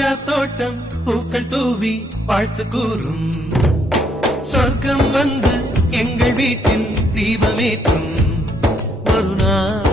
ரோஜா தோட்டம் பூக்கள் தூவி வாழ்த்து கூறும் சொர்க்கம் வந்து எங்கள் வீட்டில் தீபமேற்றும் ஒரு நாள்